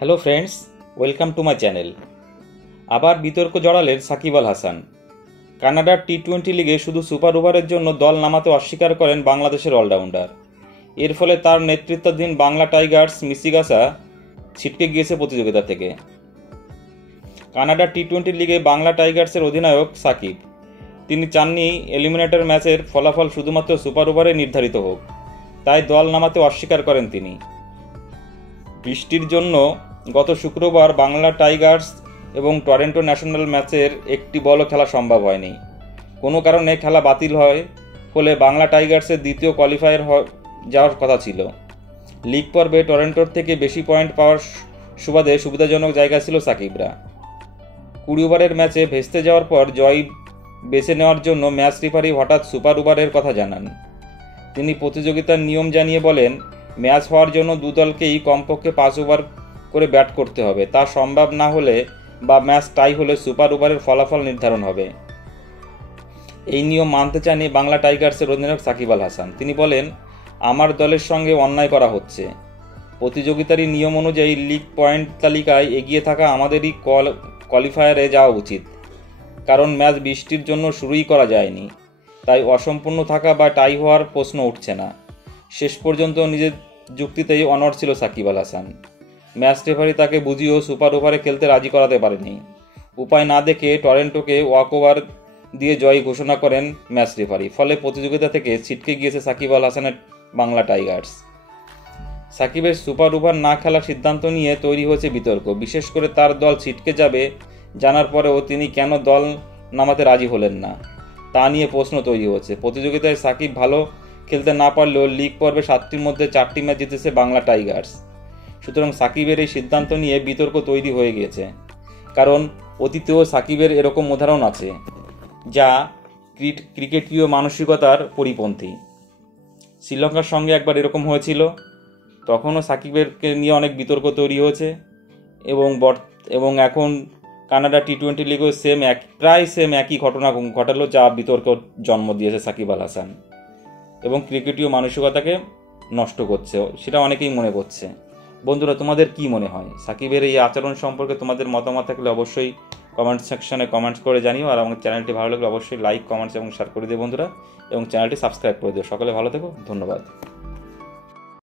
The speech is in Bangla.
Hello friends, welcome to my channel. আবার বিতর্ক জড়ালেন সাকিব আল হাসান। কানাডার টি-20 লিগে শুধু সুপার ওভারের জন্য দল নামাতে অস্বীকার করেন বাংলাদেশের অলরাউন্ডার। এর ফলে তার নেতৃত্বাধীন বাংলা টাইগার্স মিসিগাসা ছিটকে গিয়েছে প্রতিযোগিতা থেকে। কানাডা টি-20 লিগে বাংলা টাইগার্সের অধিনায়ক সাকিব, তিনি চাননি এলিমিনেটর ম্যাচের ফলাফল শুধুমাত্র সুপার ওভারে নির্ধারিত হোক, তাই দল নামাতে অস্বীকার করেন তিনি। বৃষ্টির জন্য গত শুক্রবার বাংলা টাইগার্স এবং টরন্টো ন্যাশনাল ম্যাচের একটি বলও খেলা সম্ভব হয়নি। কোনো কারণে খেলা বাতিল হয়, ফলে বাংলা টাইগার্সের দ্বিতীয় কোয়ালিফায়ার যাওয়ার কথা ছিল। লিগ পর্বে টরন্টোর থেকে বেশি পয়েন্ট পাওয়ার সুবাদে সুবিধাজনক জায়গা ছিল সাকিবরা। 20 ওভারের ম্যাচে ভেস্তে যাওয়ার পর জয় বেছে নেওয়ার জন্য ম্যাচ রেফারি হঠাৎ সুপার ওভারের কথা জানান। তিনি প্রতিযোগিতার নিয়ম জানিয়ে বলেন, ম্যাচ হওয়ার জন্য দু দলকেই কমপক্ষে 5 ওভার করে ব্যাট করতে হবে। তা সম্ভব না হলে বা ম্যাচ টাই হলে সুপার ওভারের ফলাফল নির্ধারণ হবে। এই নিয়ম মানতে চাননি বাংলা টাইগার্সের অধিনায়ক সাকিব আল হাসান। তিনি বলেন, আমার দলের সঙ্গে অন্যায় করা হচ্ছে। প্রতিযোগিতারই নিয়ম অনুযায়ী লিগ পয়েন্ট তালিকায় এগিয়ে থাকা আমাদেরই কোয়ালিফায়ারে যাওয়া উচিত, কারণ ম্যাচ বৃষ্টির জন্য শুরুই করা যায়নি, তাই অসম্পূর্ণ থাকা বা টাই হওয়ার প্রশ্ন উঠছে না। শেষ পর্যন্ত নিজের যুক্তিতেই অনড় ছিল সাকিব আল হাসান। ম্যাচ রেফারি তাকে বুঝিয়েও সুপার ওভারে খেলতে রাজি করাতে পারেনি। উপায় না দেখে টরন্টোকে ওয়াক ওভার দিয়ে জয় ঘোষণা করেন ম্যাচ রেফারি। ফলে প্রতিযোগিতা থেকে ছিটকে গিয়েছে সাকিব আল হাসানের বাংলা টাইগার্স। সাকিবের সুপার ওভার না খেলার সিদ্ধান্ত নিয়ে তৈরি হয়েছে বিতর্ক। বিশেষ করে তার দল ছিটকে যাবে জানার পরেও তিনি কেন দল নামাতে রাজি হলেন না, তা নিয়ে প্রশ্ন তৈরি হয়েছে। প্রতিযোগিতায় সাকিব ভালো খেলতে না পারলেও লিগ পর্বে 7টির মধ্যে 4টি ম্যাচ জিতেছে বাংলা টাইগার্স। সুতরাং সাকিবের এই সিদ্ধান্ত নিয়ে বিতর্ক তৈরি হয়ে গিয়েছে, কারণ অতীতেও সাকিবের এরকম উদাহরণ আছে যা ক্রিকেটীয় মানসিকতার পরিপন্থী। শ্রীলঙ্কার সঙ্গে একবার এরকম হয়েছিল, তখনও সাকিবেরকে নিয়ে অনেক বিতর্ক তৈরি হয়েছে। এবং এখন কানাডা টি-20 লিগেও প্রায় সেম একই ঘটনা ঘটালো, যা বিতর্ক জন্ম দিয়েছে সাকিব আল হাসান এবং ক্রিকেটীয় মানসিকতাকে নষ্ট করছে, সেটা অনেকেই মনে করছে। বন্ধুরা, তোমাদের কি মনে হয় সাকিবের এই আচরণ সম্পর্কে? তোমাদের মতামত থাকলে অবশ্যই কমেন্ট সেকশনে কমেন্টস করে জানিও। আর আমার চ্যানেলটি ভালো লাগলে অবশ্যই লাইক, কমেন্টস এবং শেয়ার করে দিও বন্ধুরা, এবং চ্যানেলটি সাবস্ক্রাইব করে দিও। সকলে ভালো থেকো, ধন্যবাদ।